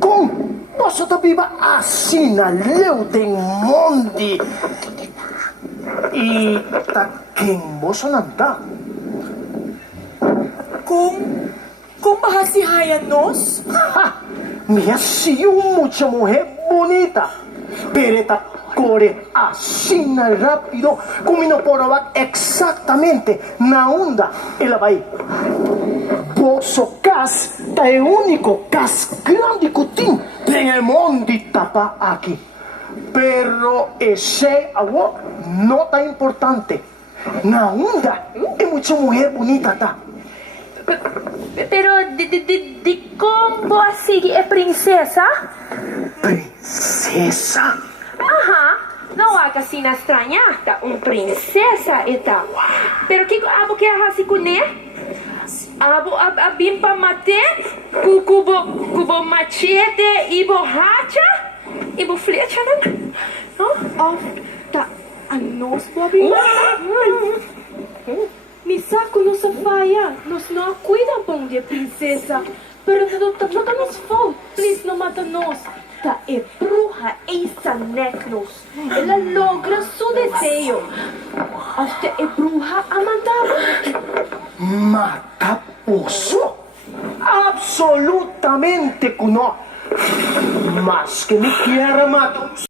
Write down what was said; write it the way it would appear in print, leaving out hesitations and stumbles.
Kung posso tabiba asinaliw ding mondi itaking mo sa nanda. Kung mahasihayan nos? Ha! Mia siyo mucha mujer bonita. Pero corre así rápido como no por exactamente na onda ela vai. Vosso cas ta é único cas grande que tem el mundo tapa aqui. Pero esse algo não tá importante. Na onda é mucha mujer bonita tá. Pero de como assim é princesa? Princesa? Ajá, não há assim na estranhata, princesa e tal. Pero que abo que é assim com né? Abo abim pa mate, cubo machete e borracha, e bo flecha, não? Oh, tá. A nos bobi. Mi saco no safaya. Nos não cuida bom de princesa. Pero não nos fault. Please, não mata nos. Tá é bruja essa necnos. Ela logra su desejo. Hasta é bruja amandava. Mata posso? Absolutamente que não. Mas que me quiera matar.